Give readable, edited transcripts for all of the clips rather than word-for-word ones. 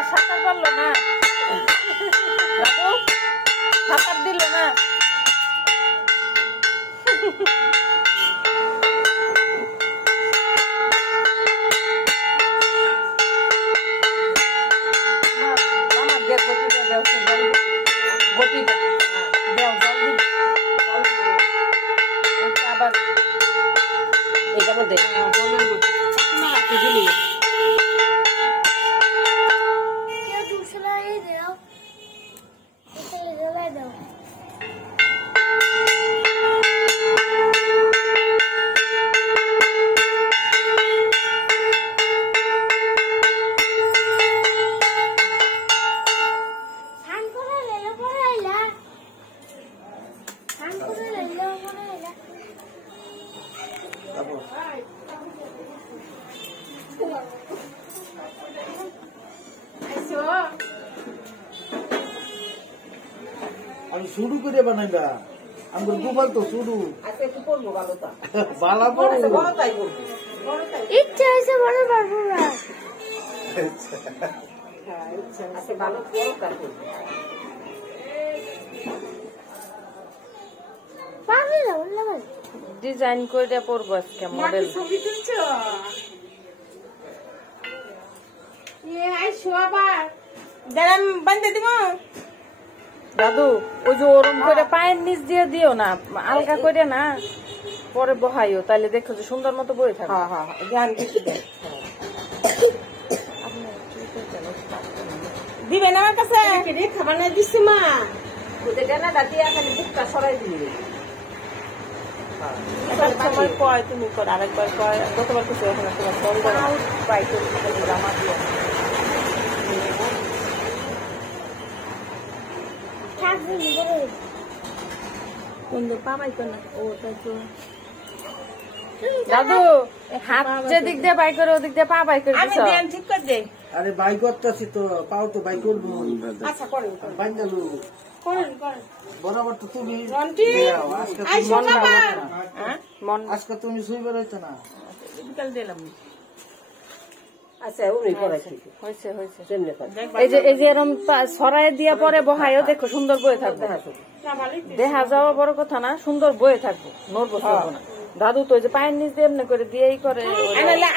এবার সাঁতার পারলো না, সাঁতার দিল না। আবার এটার মধ্যে আমি শুরু করে বানাইবা আমার গোপাল তো শুরু বালা ইচ্ছা হয়েছে বড় পারবো না ডিজাইন করে পরবো আজকে মডেল। দাদু ওই যে ওরম করে পায়ের নিচ দিয়ে দিও না, আলগা করে না, পরে বহাইও, তাহলে দেখো যে সুন্দর মতো বয়ে থাকে। দিবেন আমার কাছে খাবার না দিচ্ছি মা সরাই দিবি সময় কয় তুমি কর আরেকবার কয় গতবার কিছু এখন জামা দিয়ে দাদু হাত যেদিক দিয়ে বাই করে ওদিক দিয়ে পা বাই করে ঠিক করে দে। আরে বাই করতেছি তো, পাও তো বাই করবো। আচ্ছা করেন বাই গেল বরাবর তো তুমি আজকে তুমি শুই বেরোইছো না। আচ্ছা উনি করাইছি হয়েছে হয়েছে। এই যে এরম ছড়াই দিয়ে পরে বহাইও, দেখো সুন্দর বয়ে থাকবে। দেখা যাওয়া বড় কথা না, সুন্দর বয়ে থাকবো, নড়বো চলবো না। দাদু তো যে পায়ের নিচ দিয়ে এমনি করে দিয়েই করে।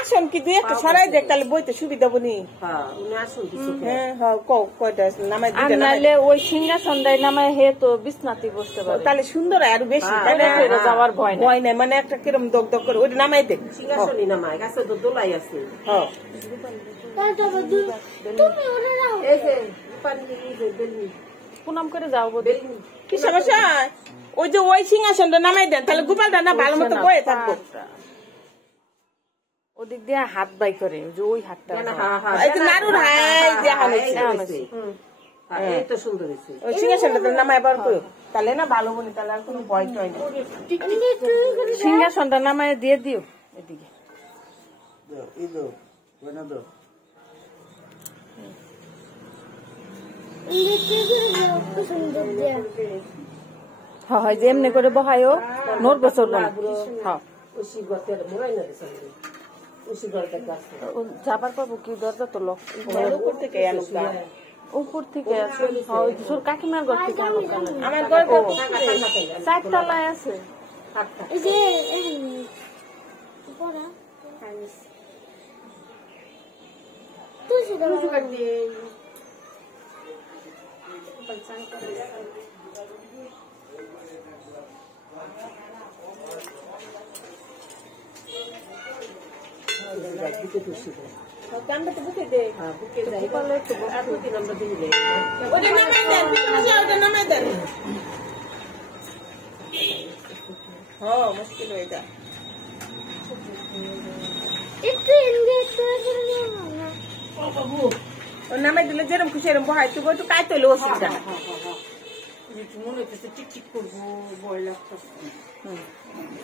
আসুন কি দুই একটা ছড়াই দেখ, তাহলে বইতে সুবিধা বনি। আর নাহলে ওই সিংহাসনটাই নামায় হে তো বিছনাতে বসতে পারে, তাহলে সুন্দর আরো বেশি যাওয়ার ভয় ভয় নাই, মানে একটা কিরম দগ দগ করে ওইটা নামাই দেখ। সিংহাসনই নামাই গাছে তো দোলাই আছে। পুনাম করে যাও কি সমস্যা? ওই যে ওই সিংহাসনটা নামাই দেন, তাহলে গোপালটা না ভালো মতো বয়ে থাকবো। ওদিক দিয়ে হাত বাই করে, ওই হাতটা নাড়ুর হাই তো সুন্দর হয়েছে। ওই সিংহাসনটা নামাই বার করো, তাহলে না ভালো বলি, তাহলে আর কোনো ভয় টয় না। সিংহাসনটা নামায় দিয়ে দিও এদিকে। হয় যে এমনি করে বহাইও, নড়বো চলবো না। যাবার পাবো কি দরজা তো লক উপর থেকে আছে, কাকিমার ঘর থেকে আমার ঘর 4 তলায় আছে। মুশকিল হয়ে যায়। নামে দিলে যেরকম খুশি এরকম বহাই তুই একটু কাই তৈলে অসুবিধা না। মনে হচ্ছে টিকটিক করবো, ভয় লাগতেছে।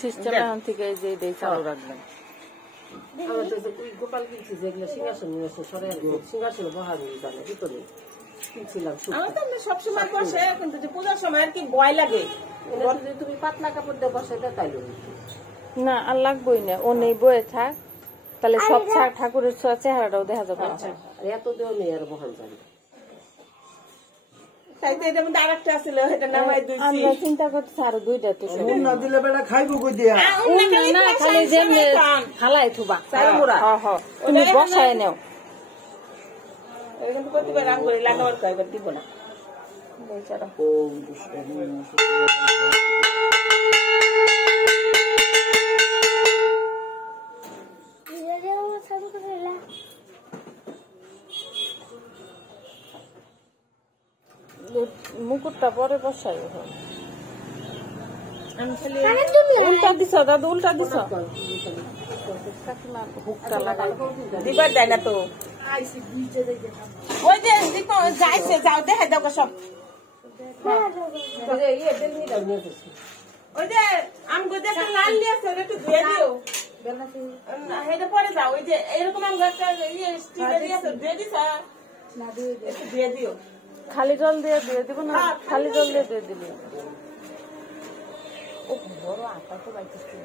সিস্টেম থেকে যে এটাই চালু রাখবেন। গোপাল কিনছি যেগুলো সিংহাসন সিংহাসন বহার জানে ভিতরে কিনছিলাম। সবসময় বসে, কিন্তু পূজার সময় আর কি ভয় লাগে। তুমি পাতলা কাপড় দিয়ে বসে তাই না, আর লাগবোই না, ও নেই বয়ে থাক। তাহলে সব ঠাকুরের চেহারাটাও দেখা যাবে। আচ্ছা আর এত দেও নেই আর বহান জানি তাই তো এটার মধ্যে আরেকটা ছিল এটা নামাই দিছি আমরা চিন্তা করতেছি আরো দুইটা তো নুন না দিলে বেটা খাইবো কই দিয়া না খালি যেমনি হালাই থুবা তুমি বসায় নেও কিন্তু প্রতিবার রাম করে লাগাবার কয়বার দিব না বেচারা। ওম মুকুটটা পরে বসাই আমি খালি উল্টা দিছ দাদু উল্টা দিছ হুকটা লাগাই দিবার দেয় না তো ওই যে যাইছে যাও দেখা দাও সব ওই যে আমগো দেখে লাল দিয়েছে একটু ধুয়ে দিও হেটা পরে যাও ওই যে এরকম আমগো একটা স্টিলে দিয়েছে দিয়ে দিছ একটু ধুয়ে দিও খালি জল দিয়ে দিয়ে দিব না খালি জল দিয়ে দিয়ে দিলি ও বড় আটা তো বাইতেছি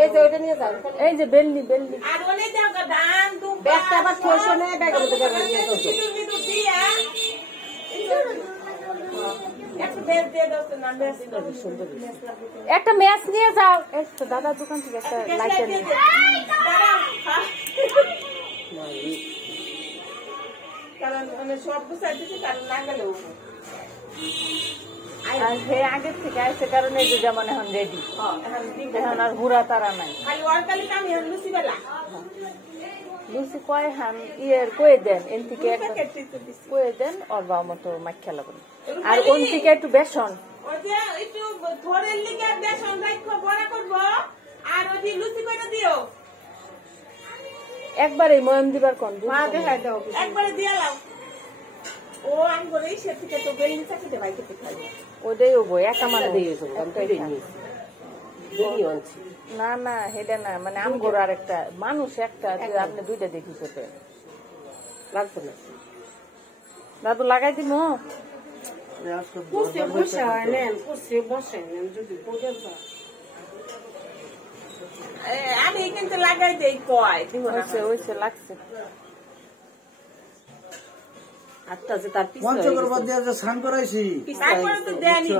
এই যে ওইটা নিয়ে যাও এই যে বেলনি বেলনি আর ওনে দাও দান দু ব্যাগটা আবার ঠোসনে ব্যাগের মধ্যে দিয়ে দাও একটু দিয়া একটু বেল দিয়ে দাও তো না বেশ সুন্দর একটা ম্যাচ নিয়ে যাও একটা দাদার দোকান থেকে একটা লাইটার নিয়ে কারণ মানে সব গুছাই দিছি কারণ না গেলেও আর সে আগের থেকে আসছে কারণে এই যে যেমন এখন রেডি এখন আর হুড়া তারা নাই খালি অরকালি কামি হন লুচি বেলা লুচি কয় হান ইয়ের কয়ে দেন এন থেকে কয়ে দেন ওর বাবা মতো মাখ খেলা করি আর ওন থেকে একটু বেসন ওই যে একটু থোড়ের লিগে বেসন রাখবো বড়া করবো আর ওই লুচি কইটা দিও একবারে ময়ম দিবার কোন দেখাই দাও একবারে দিয়ে লাও ও আমি বলে সে থেকে তো বেলি চাকিতে ভাই খেতে খাইবো ওটাই হবো একা মানে না না হেডা না মানে আমগোর আর একটা মানুষ একটা আপনি দুইটা দেখি সেটা লাগবে না দাদু লাগাই দিব আমি কিন্তু লাগাই দেই কয় ওইসে লাগছে আটটা যে তার পঞ্চগড় বাদ দিয়ে যে স্নান করাইছি তারপরে তো দেয়নি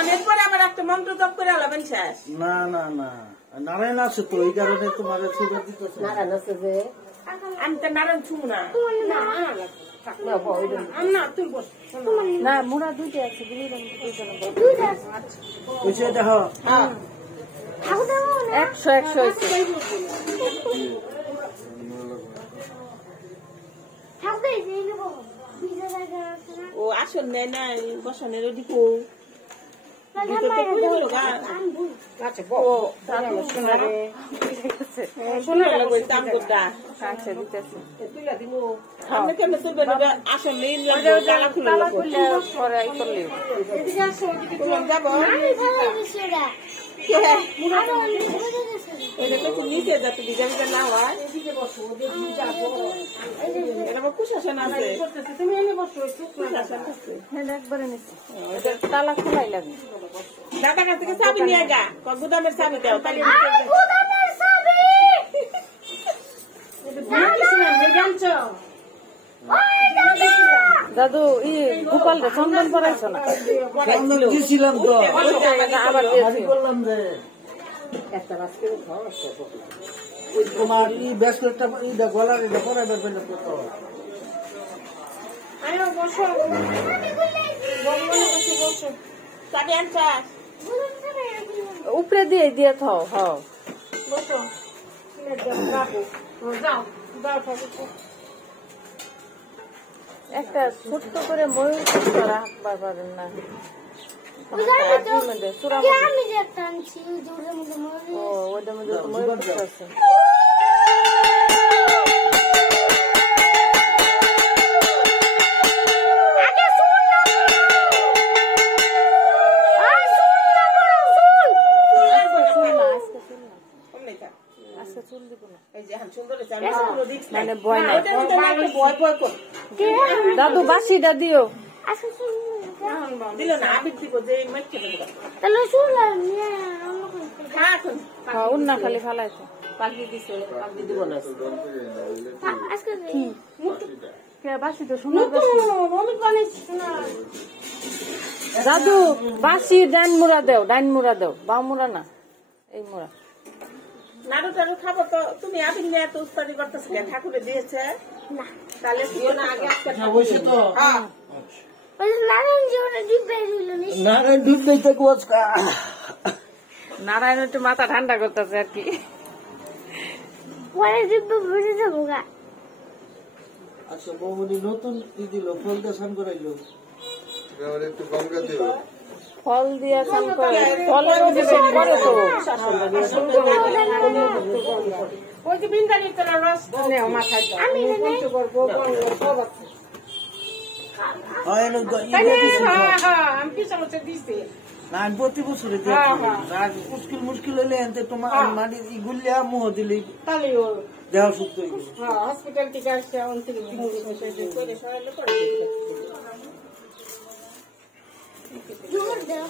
অনেক পরে আবার একটা মন্ত্র জপ করে আলাবেন শেষ না না না নারায়ণ আছে তো এই কারণে তোমার সুগার দিতেছে নারায়ণ আছে যে আমি তো নারায়ণ ছুঁ না না মোড়া দুইটা আছে বুঝে দেখো 100 হয়েছে ও আসল নেই না বসানের ওদিকে নিচে যাতে ভিজা ভিজা না হয় কুশাসন আছে তুমি এনে বসো একবারে নিচ্ছি তালা খোলাই লাগবে দাদা কাছ থেকে চাবি নিয়ে গা গুদামের চাবি দাও তাহলে দাদু ই গোপাল রে চন্দন পরাইছ না দিয়েছিলাম তো আবার বললাম যে তোমার ই ব্যাসলেটটা গলার এটা পরাইবার পেলে কত চাবি আনছাস উপরে দিয়ে দিয়ে থাও হ্যাঁ বসো যাও একটা ছোট্ট করে ময়ূর রাখবার পারেন না ও ওটার মধ্যে ময়ূর আছে মানে ভয় না দাদু বাসিটা দিও দিল না আবির দিব যে মাইকে দেবো উন্না খালি ফালাইছে পাখি দিছে পাখি দিব না আজকে কি কে বাসি তো সুন্দর বাসি অমিত বানাইছিস না দাদু বাসি ডাইন মুড়া দেও বাম মুড়া না এই মুড়া নাড়ু টাড়ু খাবো তো তুমি আপনি নিয়ে এত উস্তাদি করতেছ ঠাকুরে দিয়েছে না তাহলে দিও না আগে আজকে বসে তো হ্যাঁ ওই নারায়ণ জীবনে ডিব্বে দিল নি নারায়ণ ঢুক দিতে কুয়াশা নারায়ণ একটু মাথা ঠান্ডা করতেছে আর কি পরে ডিব্বে বসে যাবো গা আচ্ছা বৌমনি নতুন ই দিল ফল দিয়ে স্নান করাইলো এবার একটু গঙ্গা দিও ফল দিয়া স্নান করে ফলের অভিষেক করে তো ওই যে বিন্দানি তোরা রস নেও মাথায় দাও। আমি পঞ্চ করবো হয় না আমি কি সমস্যা দিছি না আমি প্রতি বছরে মুশকিল মুশকিল হইলে এনতে তোমার মাটি ই গুলিয়া মুহ দিলে তাহলে ও দেহ শুদ্ধ হয়ে গেল হসপিটাল থেকে আসছে অন্তরে করে সরাইলে করে জোর দাও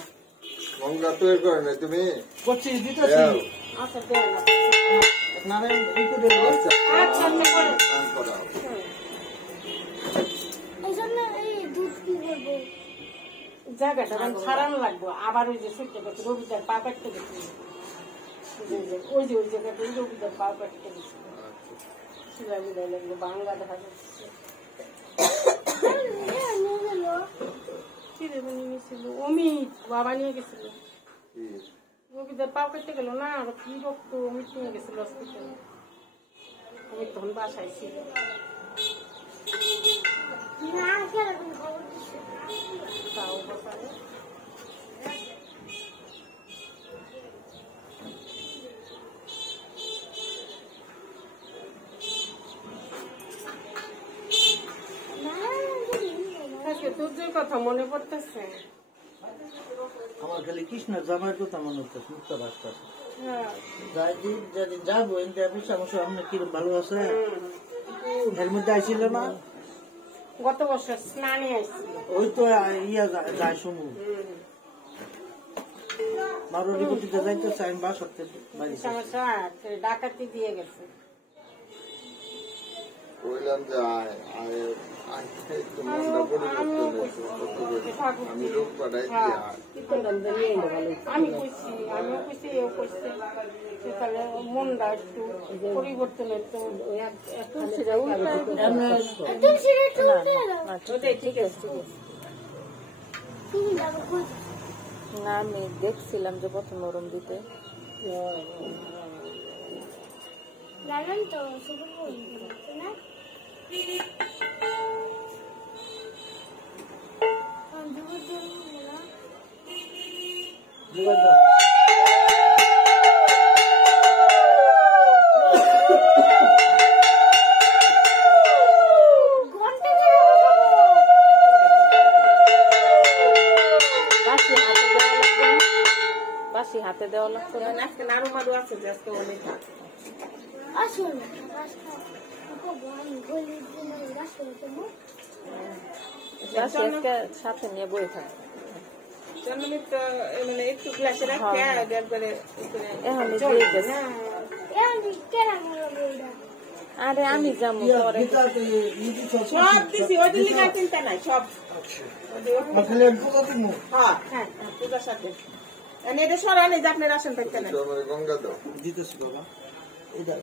গঙ্গা তৈরি করে না তুমি করছি দিতেছি আচ্ছা দেয় না নারায়ণ ই করে দিল। আচ্ছা আমি করে স্নান করাও এই জন্য এই দুধ কি করবো জায়গাটা ছাড়ানো লাগবো আবার ওই যে সুটতে গেছে রবিদার পা কাটতে গেছে ওই যে জায়গাটা রবিদার পা কাটতে গেছে শিলা বিদায় লাগলো বাংলা দেখা যাচ্ছে নিয়ে গেল কি রে বানিয়ে গেছিল অমিত বাবা নিয়ে গেছিল কি? রবিদার পা কাটতে গেল না আর কি রক্ত অমিত নিয়ে গেছিল হসপিটালে অমিত তখন বাসায় ছিল না কেরকম খবর দিচ্ছে তাও বাসায় আজকে তোর যে কথা মনে পড়তেছে আমার খালি কৃষ্ণের জামাইয়ের কথা মনে হচ্ছে মুক্তা ভাস্কর হ্যাঁ যাই যদি যাবো এনতে অবশ্য আমার আপনার কিরম ভালো আছে এর মধ্যে আইছিল না গত বছর স্নানে আসছিল ওই তো ইয়া যায় শুনু মারুরি গতিতে যাইতেছে আমি বাস করতে বাড়ি সমস্যা ডাকাতি দিয়ে গেছে বললাম যে আয় আয় আয় একটু মনটা পরিবর্তন হয়েছে কত করে। আমি লোক পাঠাইছি আয় আমিও কইছি এও কইছে যে তাহলে মনটা একটু পরিবর্তন হতো তুলসীটা উল্টায় তুলসীরে একটু উঠে দাও ওটাই ঠিক আছে তুমি যাবো কই না আমি দেখছিলাম যে প্রথম নরম দিতে জানেন তো শুধু না দুধ দিয়ে না ঘন্টা বাসি হাতে দেওয়া লাগবে না আজকে নাড়ু মাড়ু আছে যে আজকে অনেক আসুন রাস্তা আমি গলি দিয়ে রাস্তা দেবো বাসি একটা সাথে নিয়ে বয়ে থাকবে জন্মমিত্র মানে একটু গ্লাসে রাখতে একবারে এখন দিয়ে গেছে আমি কেন বলবো এটা আরে আমি যাবো পরে সব দিছি ওই দিন লিখা চিন্তা নাই সব খালি আমি পোকা কিনবো হ্যাঁ হ্যাঁ পূজার সাথে এটা সরানি যে আপনার রাশন থাকতে না একটু আমার গঙ্গা দাও দিতেছি বাবা এটা